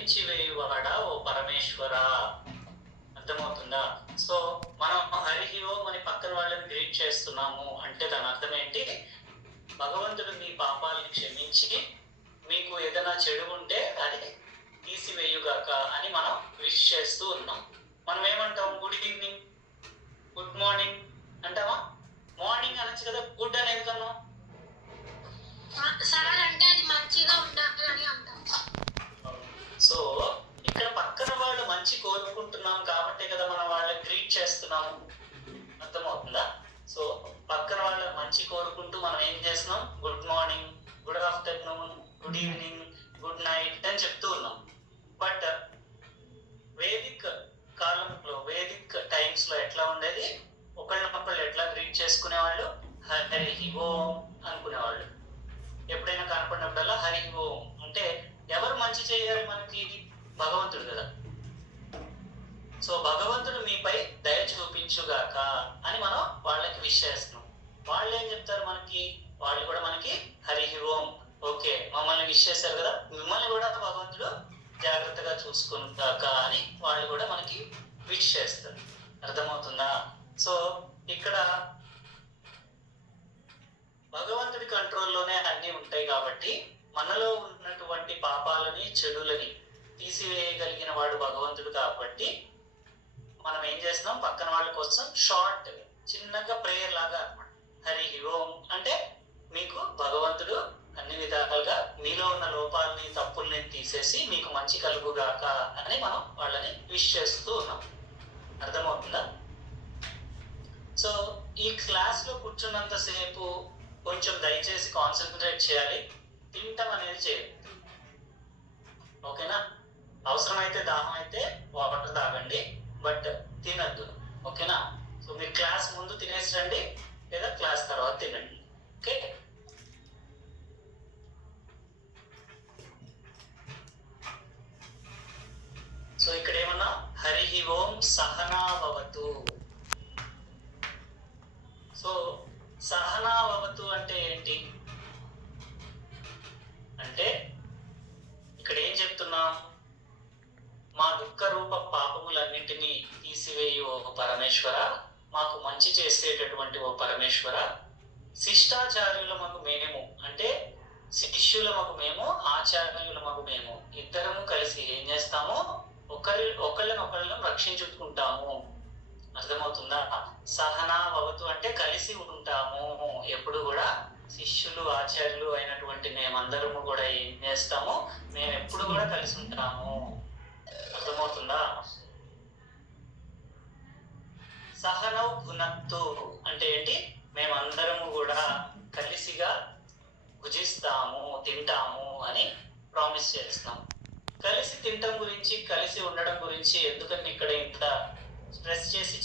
హరించి వేయువాడా ఓ పరమేశ్వర. అర్థమవుతుందా? సో మనం హరి ఓం అని పక్కన వాళ్ళని గ్రీట్ చేస్తున్నాము అంటే దాని అర్థం ఏంటి? భగవంతుడు మీ పాపాలని క్షమించి మీకు ఏదైనా చెడు ఉంటే అది తీసివేయుగాక అని మనం విష్ చేస్తూ ఉన్నాం. మనం ఏమంటాం? గుడ్ ఈవినింగ్, గుడ్ మార్నింగ్ అంటావా? మార్నింగ్ అనొచ్చు కదా, గుడ్ అని ఎందుకన్నాం? సార్ అంటే అది మంచిగా ఉండాలని అంటాం. సో ఇక్కడ పక్కన వాళ్ళు మంచి కోరుకుంటున్నాం కాబట్టి కదా మనం వాళ్ళని గ్రీట్ చేస్తున్నాము. అర్థమవుతుందా? సో పక్కన వాళ్ళ మంచి కోరుకుంటూ మనం ఏం చేస్తున్నాం? Good morning, good afternoon, good evening, good night అని చెప్తూ ఉన్నాం. బట్ వేదిక్ కాలంలో, వేదిక్ టైమ్స్ లో ఎట్లా ఉండేది? ఒకళ్ళనొకళ్ళు ఎట్లా గ్రీట్ చేసుకునేవాళ్ళు? హరి ఓం అనుకునేవాళ్ళు. ఎప్పుడైనా కనపడినప్పుడల్లా హరి ఓం అంటే ఎవరు మంచి చేయాలి మనకి? భగవంతుడు కదా. సో భగవంతుడు మీపై దయ చూపించుగాక అని మనం వాళ్ళకి విష్ చేస్తున్నాం. వాళ్ళు ఏం చెప్తారు మనకి? వాళ్ళు కూడా మనకి హరి ఓం, ఓకే మమ్మల్ని విష్ చేశారు కదా, మిమ్మల్ని కూడా భగవంతుడు జాగ్రత్తగా చూసుకుంటాక అని వాళ్ళు కూడా మనకి విష్ చేస్తారు. అర్థమవుతుందా? సో ఇక్కడ భగవంతుడి కంట్రోల్లోనే అన్ని ఉంటాయి కాబట్టి మనలో ఉన్నటువంటి పాపాలని, చెడులని తీసివేయగలిగిన వాడు భగవంతుడు కాబట్టి మనం ఏం చేస్తున్నాం? పక్కన వాళ్ళ కోసం షార్ట్ చిన్నగా ప్రేయర్ లాగా అనమాట. హరి ఓం అంటే మీకు భగవంతుడు అన్ని విధాలుగా మీలో ఉన్న లోపాలని, తప్పుల్ని తీసేసి మీకు మంచి కలుగుగాక అని మనం వాళ్ళని విష్ చేస్తూ ఉన్నాం. అర్థమవుతుందా? సో ఈ క్లాస్ లో కూర్చున్నంతసేపు కొంచెం దయచేసి కాన్సన్ట్రేట్ చేయాలి. తింటం అనేది చేయదు. ఓకేనా? అవసరమైతే దాహం అయితే వాటర్ తాగండి, బట్ తినద్దు. ఓకేనా? సో మీరు క్లాస్ ముందు తినేసి రండి, లేదా క్లాస్ తర్వాత తినండి. ఓకే? సో ఇక్కడ ఏమన్నా? హరి ఓం సహనాభవతు. సో సహనాభవతు అంటే ఏంటి? అంటే ఇక్కడ ఏం చెప్తున్నాం? మా దుఃఖ రూప పాపములన్నింటినీ తీసివేయు ఓ పరమేశ్వర, మాకు మంచి చేసేటటువంటి ఓ పరమేశ్వర, శిష్టాచార్యులమగు మేము అంటే శిష్యులమగు మేము, ఆచార్యులమగు మేము ఇద్దరము కలిసి ఏం చేస్తాము? ఒకళ్ళనొకళ్ళను రక్షించుకుంటాము. అర్థమవుతుందా? సహనాభవతు అంటే కలిసి ఉంటాము. ఎప్పుడు కూడా శిష్యులు, ఆచార్యులు అయినటువంటి మేమందరము కూడా ఏం చేస్తాము? మేము ఎప్పుడు కూడా కలిసి ఉంటాము. అర్థమవుతుందా? సహనౌ భునక్తు అంటే ఏంటి? మేమందరము కూడా కలిసిగా భుజిస్తాము, తింటాము అని ప్రామిస్ చేస్తాం. కలిసి తినటం గురించి, కలిసి ఉండడం గురించి ఎందుకని ఇక్కడ ఇంత స్ట్రెస్ చేసి